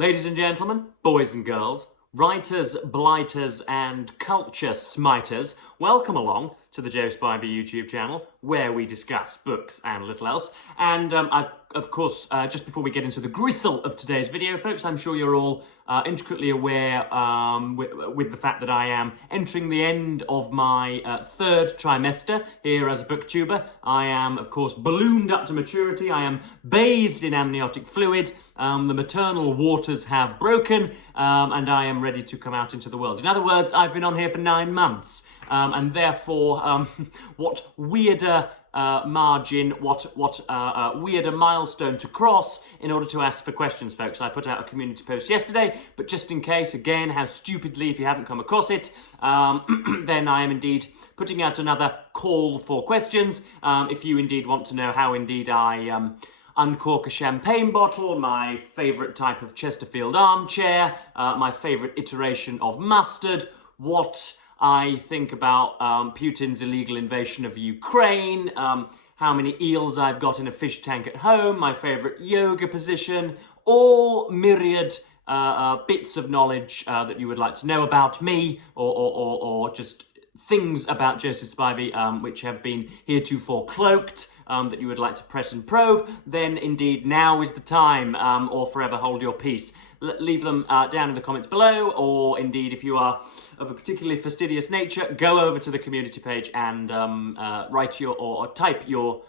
Ladies and gentlemen, boys and girls, writers, blighters and culture smiters, welcome along to the Joe Spivey YouTube channel where we discuss books and little else. And of course, just before we get into the gristle of today's video, folks, I'm sure you're all intricately aware with the fact that I am entering the end of my third trimester here as a booktuber. I am, of course, ballooned up to maturity. I am bathed in amniotic fluid. The maternal waters have broken, and I am ready to come out into the world. In other words, I've been on here for 9 months, and therefore, what weirder margin, what weirder milestone to cross in order to ask for questions, folks. I put out a community post yesterday, but just in case, again, how stupidly, if you haven't come across it, then I am indeed putting out another call for questions. If you indeed want to know how indeed I uncork a champagne bottle, my favourite type of Chesterfield armchair, my favourite iteration of mustard, what I think about Putin's illegal invasion of Ukraine, how many eels I've got in a fish tank at home, my favourite yoga position, all myriad bits of knowledge that you would like to know about me, or just things about Joseph Spivey which have been heretofore cloaked, that you would like to press and probe, then indeed now is the time, or forever hold your peace. Leave them down in the comments below, or indeed if you are of a particularly fastidious nature, go over to the community page and write your or type your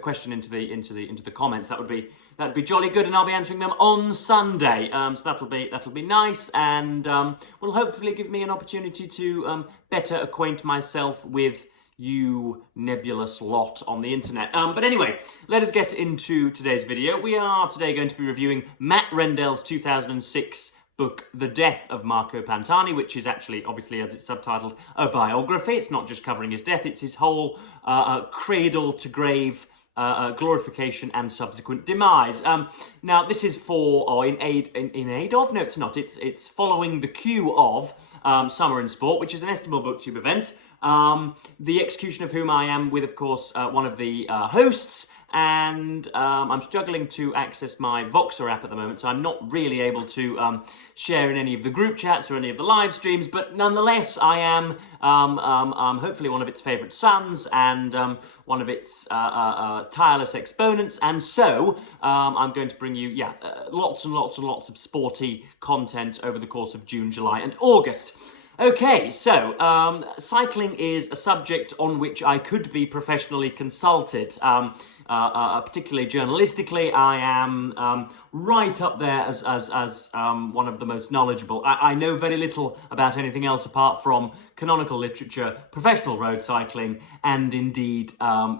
question into the comments. That'd be jolly good, and I'll be answering them on Sunday. So that'll be nice, and will hopefully give me an opportunity to better acquaint myself with you nebulous lot on the internet. But anyway, let us get into today's video. We are today going to be reviewing Matt Rendell's 2006 book, The Death of Marco Pantani, which is actually, obviously, as it's subtitled, a biography. It's not just covering his death, it's his whole cradle to grave glorification and subsequent demise. Now, this is for, or in aid of? No, it's not. It's following the cue of Summer in Sport, which is an estimable booktube event. The execution of whom I am with, of course, one of the hosts, and I'm struggling to access my Voxer app at the moment, so I'm not really able to share in any of the group chats or any of the live streams, but nonetheless, I am hopefully one of its favourite sons and one of its tireless exponents, and so I'm going to bring you, lots and lots and lots of sporty content over the course of June, July and August. Okay, so cycling is a subject on which I could be professionally consulted. Particularly journalistically, I am right up there as one of the most knowledgeable. I know very little about anything else apart from canonical literature, professional road cycling, and indeed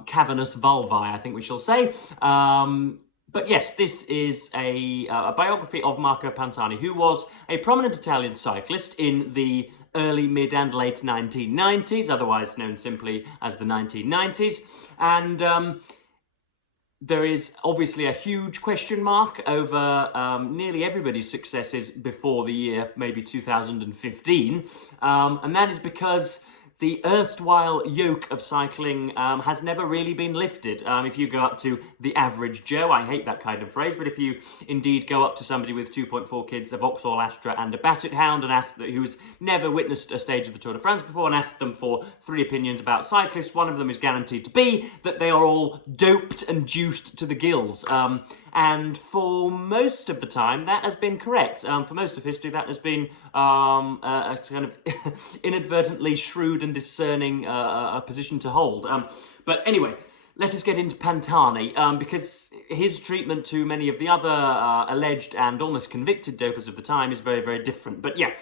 cavernous vulvae, I think we shall say. But yes, this is a biography of Marco Pantani, who was a prominent Italian cyclist in the early, mid and late 1990s, otherwise known simply as the 1990s. And there is obviously a huge question mark over nearly everybody's successes before the year, maybe 2015. And that is because the erstwhile yoke of cycling has never really been lifted. If you go up to the average Joe, I hate that kind of phrase, but if you indeed go up to somebody with 2.4 kids, a Vauxhall Astra and a Basset Hound, and ask who's never witnessed a stage of the Tour de France before, and ask them for 3 opinions about cyclists, one of them is guaranteed to be that they are all doped and juiced to the gills. And for most of the time, that has been correct. For most of history, that has been a kind of inadvertently shrewd and discerning position to hold. But anyway, let us get into Pantani, because his treatment to many of the other alleged and almost convicted dopers of the time is very, very different. But yeah,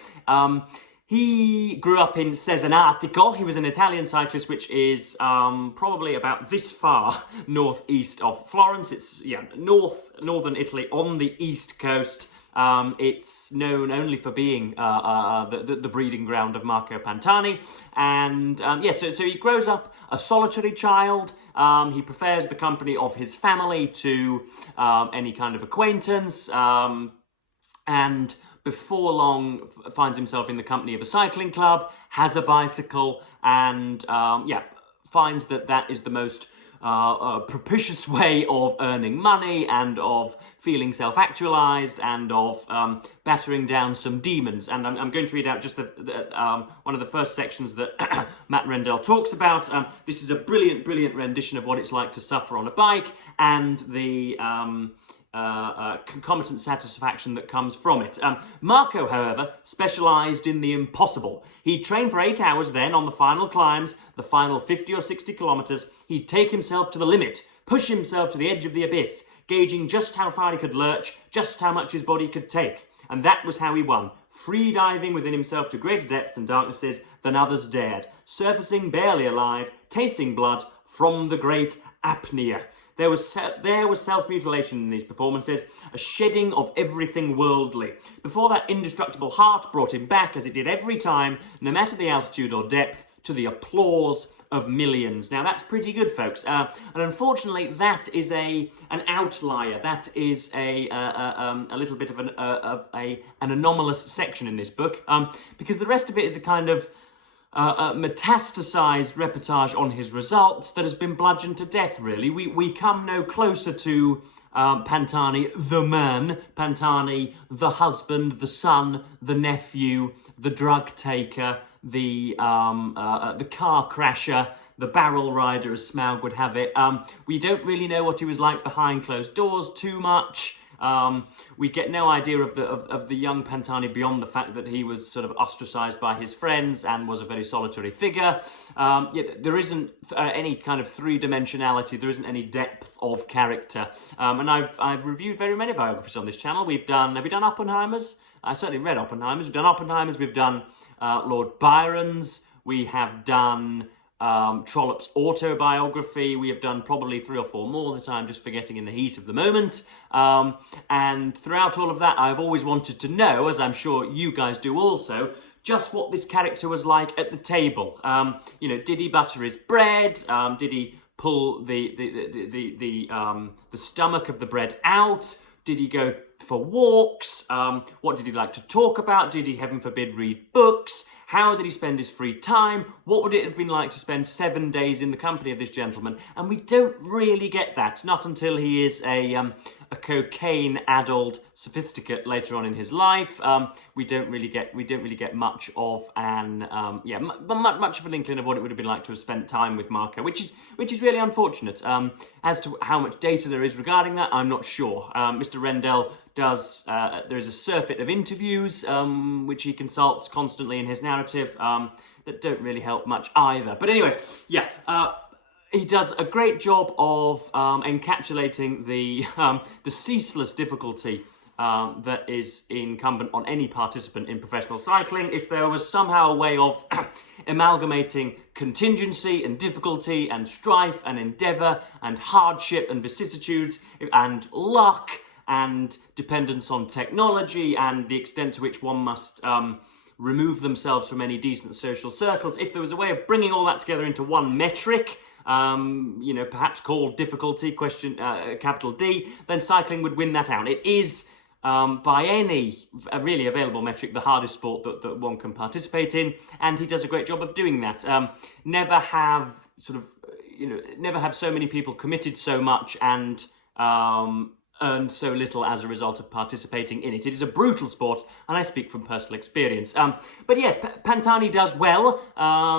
he grew up in Cesenatico. He was an Italian cyclist, which is probably about this far northeast of Florence. It's northern Italy on the east coast. It's known only for being the breeding ground of Marco Pantani. And so he grows up a solitary child. He prefers the company of his family to any kind of acquaintance, and before long finds himself in the company of a cycling club, has a bicycle, and finds that is the most propitious way of earning money and of feeling self-actualized and of battering down some demons. And I'm going to read out just one of the first sections that Matt Rendell talks about. This is a brilliant, brilliant rendition of what it's like to suffer on a bike and the concomitant satisfaction that comes from it. Marco, however, specialised in the impossible. He'd train for 8 hours then on the final climbs, the final 50 or 60 kilometres. He'd take himself to the limit, push himself to the edge of the abyss, gauging just how far he could lurch, just how much his body could take. And that was how he won, free diving within himself to greater depths and darknesses than others dared, surfacing barely alive, tasting blood from the great apnea. There was self-mutilation in these performances, a shedding of everything worldly, before that indestructible heart brought him back, as it did every time, no matter the altitude or depth, to the applause of millions. Now that's pretty good, folks, and unfortunately that is an outlier. That is a little bit of an anomalous section in this book, because the rest of it is a kind of metastasized reportage on his results that has been bludgeoned to death, really. We come no closer to Pantani the man, Pantani the husband, the son, the nephew, the drug taker, the car crasher, the barrel rider, as Smaug would have it. We don't really know what he was like behind closed doors too much. We get no idea of the young Pantani beyond the fact that he was sort of ostracised by his friends and was a very solitary figure. Yet there isn't any kind of three-dimensionality. There isn't any depth of character. And I've reviewed very many biographies on this channel. Have we done Oppenheimer's? I certainly read Oppenheimer's. We've done Oppenheimer's. We've done Lord Byron's. We have done Trollope's autobiography. We have done probably 3 or 4 more that I'm just forgetting in the heat of the moment. And throughout all of that, I've always wanted to know, as I'm sure you guys do also, just what this character was like at the table. You know, did he butter his bread? Did he pull the stomach of the bread out? Did he go for walks? What did he like to talk about? Did he, heaven forbid, read books? How did he spend his free time? What would it have been like to spend 7 days in the company of this gentleman? And we don't really get that, not until he is a cocaine-addled sophisticate later on in his life. We don't really get much of an much of an inkling of what it would have been like to have spent time with Marco, which is really unfortunate. As to how much data there is regarding that, I'm not sure. Mr. Rendell does, there is a surfeit of interviews which he consults constantly in his narrative that don't really help much either. But anyway, yeah, he does a great job of encapsulating the ceaseless difficulty that is incumbent on any participant in professional cycling. If there was somehow a way of amalgamating contingency and difficulty and strife and endeavour and hardship and vicissitudes and luck and dependence on technology and the extent to which one must remove themselves from any decent social circles, if there was a way of bringing all that together into one metric, you know, perhaps called difficulty, capital D, then cycling would win that out. It is, by any really available metric, the hardest sport that one can participate in, and he does a great job of doing that. Never have so many people committed so much and earned so little as a result of participating in it. It is a brutal sport, and I speak from personal experience. But yeah, Pantani does well.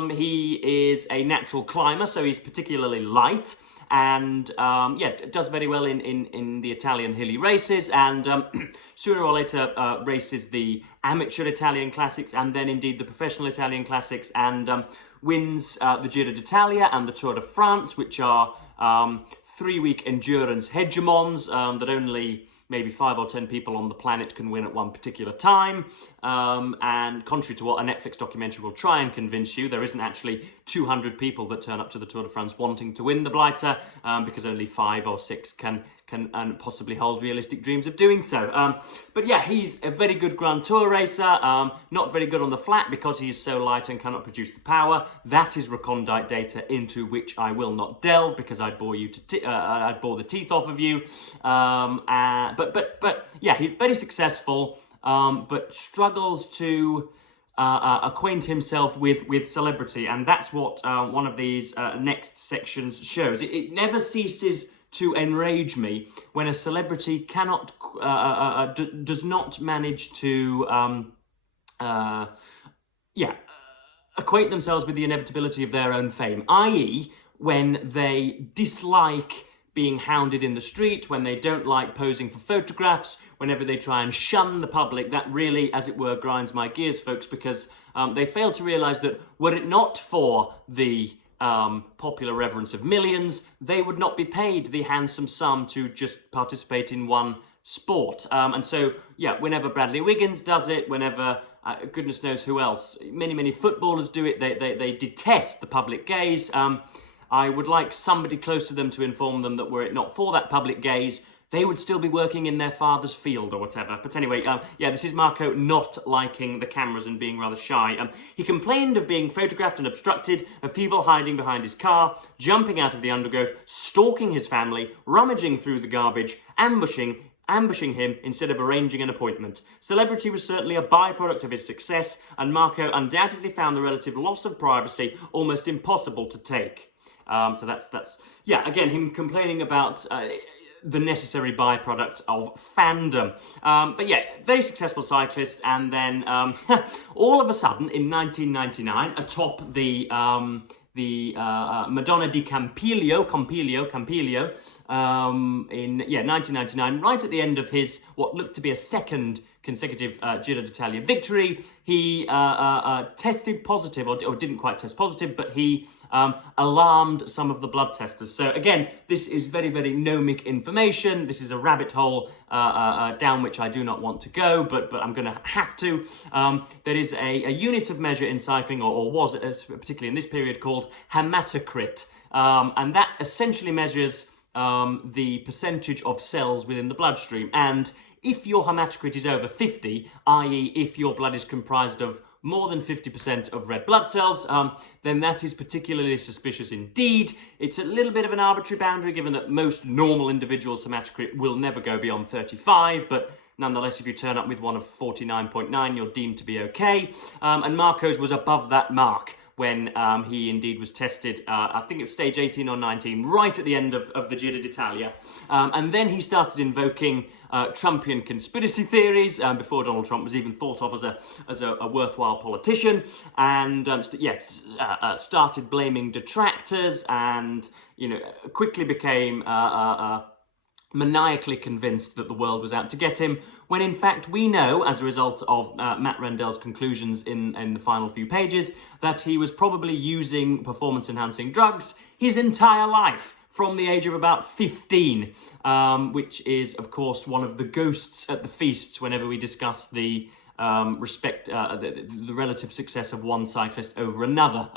He is a natural climber, so he's particularly light, and yeah, does very well in the Italian hilly races, and sooner or later races the amateur Italian classics, and then indeed the professional Italian classics, and wins the Giro d'Italia and the Tour de France, which are 3-week endurance hegemons that only maybe 5 or 10 people on the planet can win at one particular time. And contrary to what a Netflix documentary will try and convince you, there isn't actually 200 people that turn up to the Tour de France wanting to win the blighter, because only 5 or 6 can possibly hold realistic dreams of doing so. But yeah, he's a very good Grand Tour racer, not very good on the flat because he's so light and cannot produce the power. That is recondite data into which I will not delve because I'd bore you to I'd bore the teeth off of you. But yeah, he's very successful, but struggles to acquaint himself with celebrity, and that's what one of these next sections shows. It never ceases to enrage me when a celebrity cannot, does not manage to, equate themselves with the inevitability of their own fame, i.e. when they dislike being hounded in the street, when they don't like posing for photographs, whenever they try and shun the public. That really, as it were, grinds my gears, folks, because they fail to realise that were it not for the popular reverence of millions, they would not be paid the handsome sum to just participate in one sport. And so, yeah, whenever Bradley Wiggins does it, whenever goodness knows who else, many footballers do it, they detest the public gaze. I would like somebody close to them to inform them that were it not for that public gaze, they would still be working in their father's field or whatever. But anyway, yeah, this is Marco not liking the cameras and being rather shy. He complained of being photographed and obstructed, of people hiding behind his car, jumping out of the undergrowth, stalking his family, rummaging through the garbage, ambushing him instead of arranging an appointment. Celebrity was certainly a byproduct of his success, and Marco undoubtedly found the relative loss of privacy almost impossible to take. So that's yeah, again, him complaining about the necessary byproduct of fandom. But yeah, very successful cyclist, and then all of a sudden in 1999, atop the Madonna di Campiglio, in 1999, right at the end of his what looked to be a second consecutive Giro d'Italia victory, he tested positive, or didn't quite test positive, but he alarmed some of the blood testers. So again, this is very gnomic information. This is a rabbit hole down which I do not want to go, but I'm going to have to. There is a unit of measure in cycling, or was particularly in this period, called hematocrit, and that essentially measures the percentage of cells within the bloodstream. And if your hematocrit is over 50, i.e. if your blood is comprised of more than 50% of red blood cells, then that is particularly suspicious indeed. It's a little bit of an arbitrary boundary, given that most normal individuals' hematocrit will never go beyond 35, but nonetheless, if you turn up with one of 49.9, you're deemed to be okay. And Marco's was above that mark when he indeed was tested, I think it was stage 18 or 19, right at the end of the Giro d'Italia. And then he started invoking Trumpian conspiracy theories before Donald Trump was even thought of as a worthwhile politician, and started blaming detractors, and quickly became maniacally convinced that the world was out to get him, when in fact we know, as a result of Matt Rendell's conclusions in the final few pages, that he was probably using performance-enhancing drugs his entire life, from the age of about 15, which is, of course, one of the ghosts at the feasts whenever we discuss the the relative success of one cyclist over another.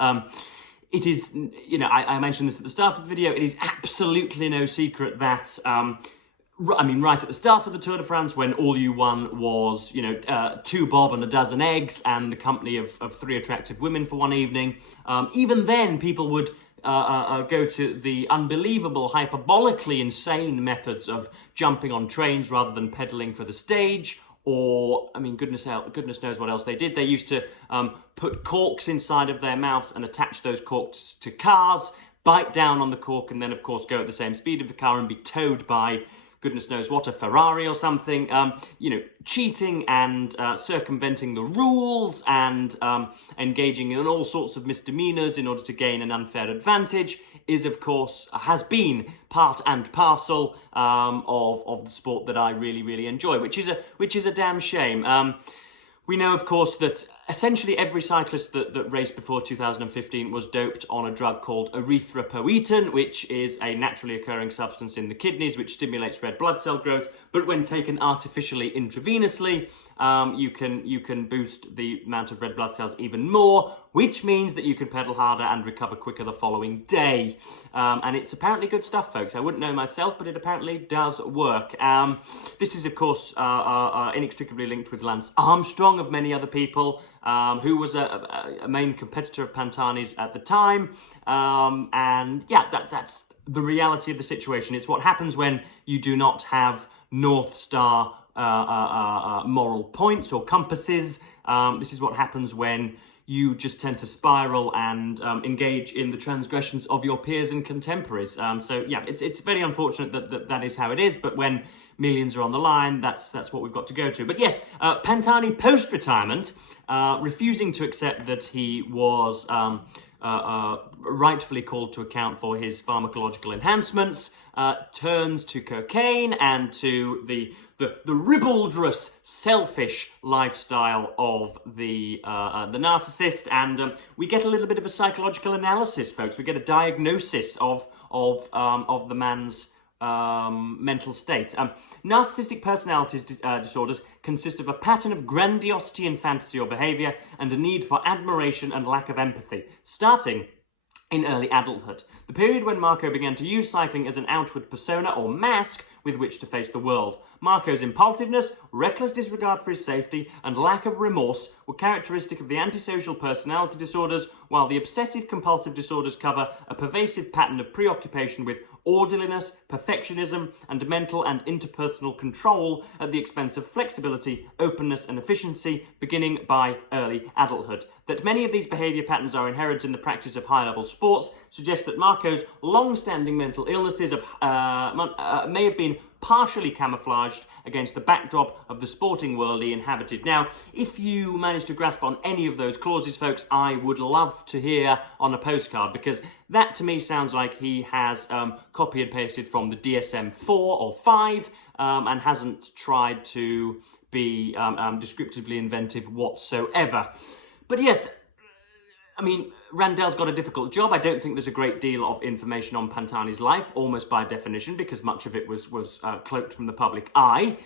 It is, I mentioned this at the start of the video, it is absolutely no secret that, right at the start of the Tour de France, when all you won was, 2 bob and a dozen eggs and the company of 3 attractive women for one evening, even then people would go to the unbelievable, hyperbolically insane methods of jumping on trains rather than pedaling for the stage, or, goodness knows what else they did. They used to put corks inside of their mouths and attach those corks to cars, bite down on the cork, and then, of course, go at the same speed of the car and be towed by goodness knows what, a Ferrari or something. Cheating and circumventing the rules, and engaging in all sorts of misdemeanors in order to gain an unfair advantage is, of course, has been part and parcel of the sport that I really enjoy, which is a damn shame. We know, of course, that essentially every cyclist that raced before 2015 was doped on a drug called erythropoietin, which is a naturally occurring substance in the kidneys which stimulates red blood cell growth, but when taken artificially intravenously, you can boost the amount of red blood cells even more, which means that you can pedal harder and recover quicker the following day. And it's apparently good stuff, folks. I wouldn't know myself, but it apparently does work. This is, of course, inextricably linked with Lance Armstrong, of many other people, who was a main competitor of Pantani's at the time. And yeah, that's the reality of the situation. It's what happens when you do not have North Star moral points or compasses. This is what happens when you just tend to spiral and engage in the transgressions of your peers and contemporaries. So yeah, it's very unfortunate that is how it is, but when millions are on the line, that's what we've got to go to. But yes, Pantani post-retirement, refusing to accept that he was rightfully called to account for his pharmacological enhancements, turns to cocaine and to the ribaldrous, selfish lifestyle of the narcissist, and we get a little bit of a psychological analysis, folks. We get a diagnosis of the man's mental state. Narcissistic personality disorders consist of a pattern of grandiosity in fantasy or behaviour and a need for admiration and lack of empathy, starting in early adulthood, the period when Marco began to use cycling as an outward persona or mask with which to face the world. Marco's impulsiveness, reckless disregard for his safety, and lack of remorse were characteristic of the antisocial personality disorders, while the obsessive-compulsive disorders cover a pervasive pattern of preoccupation with orderliness, perfectionism, and mental and interpersonal control at the expense of flexibility, openness, and efficiency, beginning by early adulthood. That many of these behaviour patterns are inherent in the practice of high-level sports suggests that Marco's long-standing mental illnesses may have been partially camouflaged against the backdrop of the sporting world he inhabited. Now, if you manage to grasp on any of those clauses, folks, I would love to hear on a postcard, because that to me sounds like he has copy and pasted from the DSM-4 or 5 and hasn't tried to be descriptively inventive whatsoever. But yes, I mean, Randell's got a difficult job. I don't think there's a great deal of information on Pantani's life, almost by definition, because much of it was cloaked from the public eye.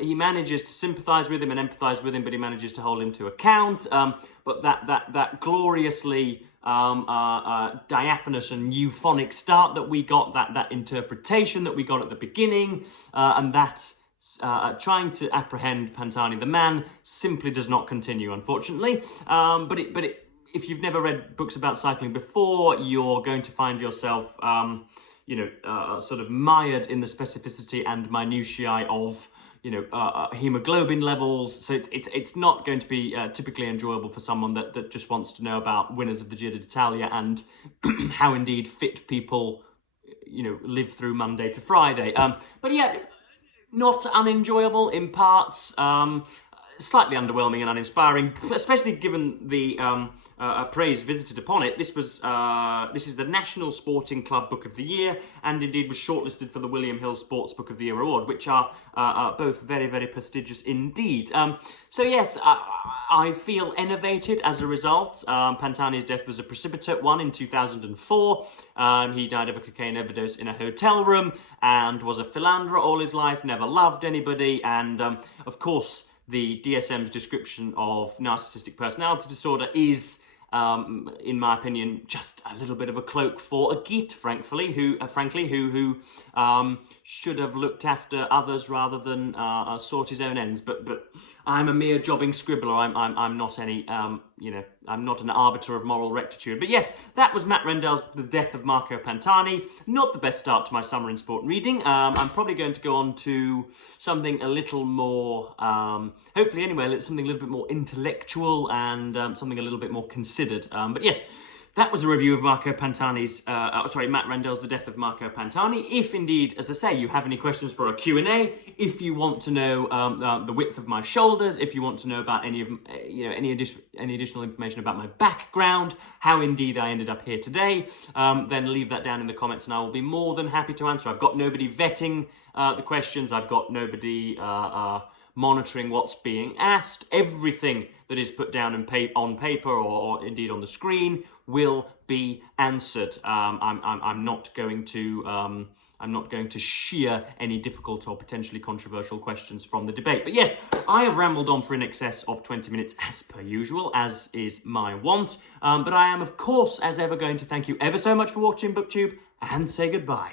He manages to sympathise with him and empathise with him, but he manages to hold him to account. But that gloriously diaphanous and euphonic start that we got, that interpretation that we got at the beginning, and that trying to apprehend Pantani the man simply does not continue, unfortunately. If you've never read books about cycling before, you're going to find yourself, sort of mired in the specificity and minutiae of, hemoglobin levels. So it's not going to be typically enjoyable for someone that just wants to know about winners of the Giro d'Italia and how indeed fit people, live through Monday to Friday. But yeah, not unenjoyable in parts. Slightly underwhelming and uninspiring, especially given the praise visited upon it. This is the National Sporting Club Book of the Year, and indeed was shortlisted for the William Hill Sports Book of the Year award, which are both very, very prestigious indeed. So yes, I feel enervated as a result. Pantani's death was a precipitate one in 2004. He died of a cocaine overdose in a hotel room and was a philanderer all his life, never loved anybody, and of course the DSM's description of narcissistic personality disorder is, in my opinion, just a little bit of a cloak for a git, frankly, who should have looked after others rather than sort his own ends. But I'm a mere jobbing scribbler. I'm not any, I'm not an arbiter of moral rectitude. But yes, that was Matt Rendell's The Death of Marco Pantani. Not the best start to my summer in sport reading. I'm probably going to go on to something a little more, hopefully anyway, something a little bit more intellectual and something a little bit more considered. But yes, that was a review of Marco Pantani's, Matt Rendell's The Death of Marco Pantani. If indeed, as I say, you have any questions for a Q&A, if you want to know the width of my shoulders, if you want to know about any additional information about my background, how indeed I ended up here today, then leave that down in the comments and I will be more than happy to answer. I've got nobody vetting the questions. I've got nobody monitoring what's being asked. Everything that is put down on paper or indeed on the screen will be answered. I'm not going to shear any difficult or potentially controversial questions from the debate. But yes, I have rambled on for in excess of 20 minutes as per usual, as is my wont. But I am, of course, as ever, going to thank you ever so much for watching BookTube and say goodbye.